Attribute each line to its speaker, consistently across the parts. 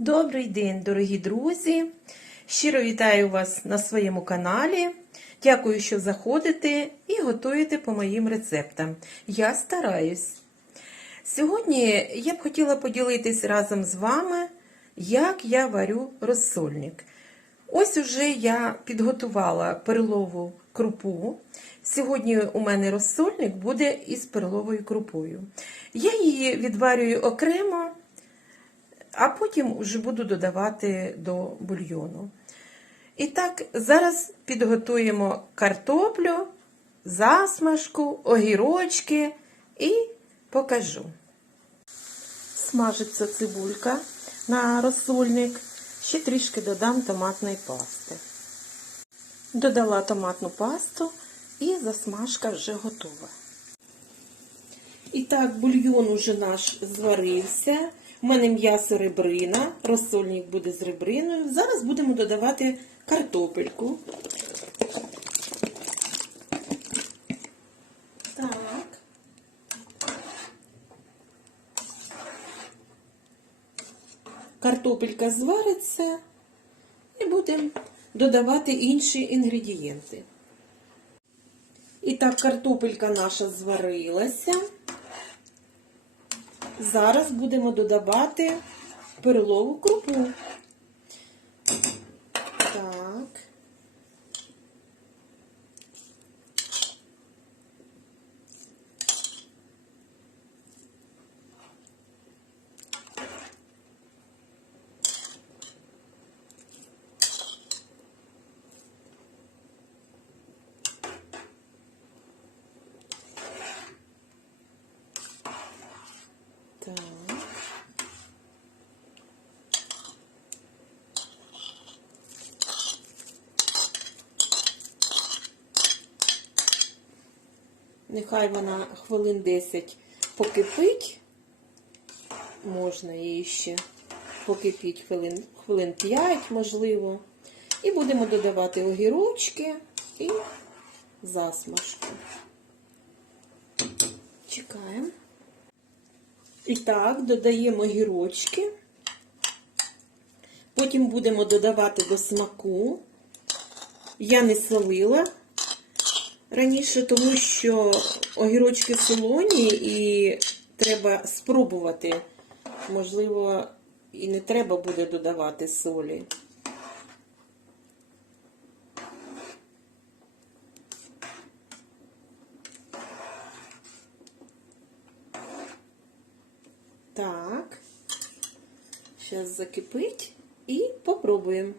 Speaker 1: Добрий день, дорогі друзі! Щиро вітаю вас на своєму каналі. Дякую, що заходите і готуєте по моїм рецептам. Я стараюсь. Сьогодні я б хотіла поділитись разом з вами, як я варю розсольник. Ось уже я підготувала перлову крупу. Сьогодні у мене розсольник буде із перловою крупою. Я її відварюю окремо а потім вже буду додавати до бульйону. І так, зараз підготуємо картоплю, засмажку, огірочки і покажу. Смажиться цибулька на розсольник. Ще трішки додам томатної пасти. Додала томатну пасту і засмажка вже готова. І так, бульйон уже наш зварився. У мене м'ясо ребрина, розсольник буде з ребриною. Зараз будемо додавати картопельку. Так. Картопелька звариться і будемо додавати інші інгредієнти. І так, картопелька наша зварилася. Зараз будемо додавати перлову крупу. Так. Так. Нехай вона хвилин 10 покипить. Можна її ще покипіть хвилин, хвилин 5, можливо. І будемо додавати огірочки і засмажку. Чекаємо. І так, додаємо гірочки. Потім будемо додавати до смаку. Я не солила раніше, тому що огірочки солоні і треба спробувати. Можливо, і не треба буде додавати солі. Так, зараз закипить і попробуємо.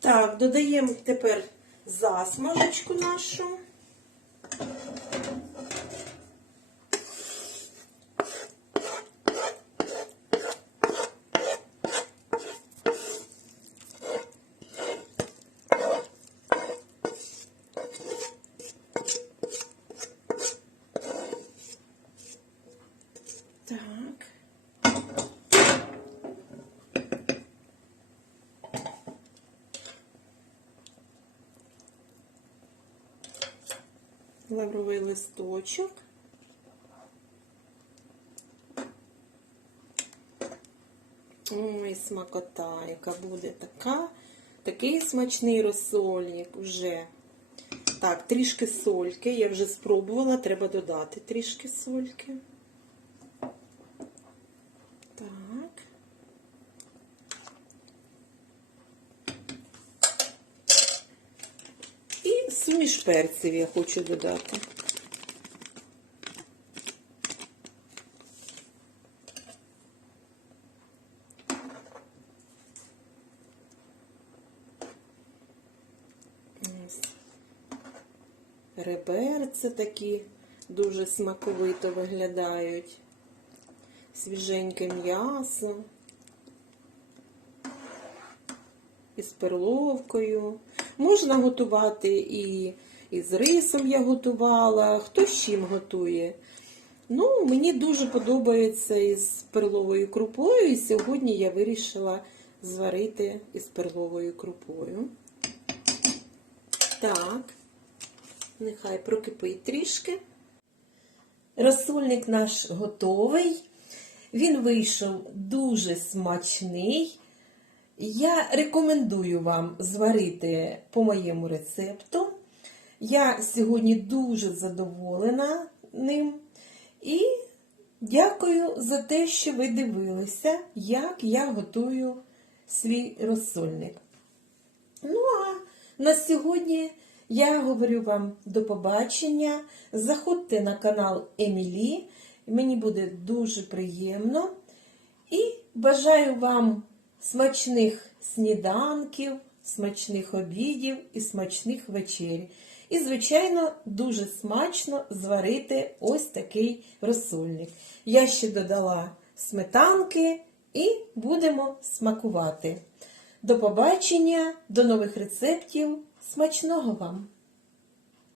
Speaker 1: Так, додаємо тепер засмажечку нашу. Так. Лавровий листочок. Ой, смакота, яка буде така, такий смачний розсольник вже. Так, трішки сольки. Я вже спробувала, треба додати трішки сольки. Так. І суміш перців я хочу додати. Реберці такі дуже смаковито виглядають свіженьке м'ясо із перловкою. Можна готувати і, і з рисом я готувала, хто з чим готує. Ну, мені дуже подобається із перловою крупою, і сьогодні я вирішила зварити із перловою крупою. Так, нехай прокипить трішки. Розсольник наш готовий. Він вийшов дуже смачний. Я рекомендую вам зварити по моєму рецепту. Я сьогодні дуже задоволена ним. І дякую за те, що ви дивилися, як я готую свій розсольник. Ну а на сьогодні я говорю вам до побачення. Заходьте на канал Емілі. Мені буде дуже приємно. І бажаю вам смачних сніданків, смачних обідів і смачних вечер. І, звичайно, дуже смачно зварити ось такий розсольник. Я ще додала сметанки і будемо смакувати. До побачення, до нових рецептів. Смачного вам!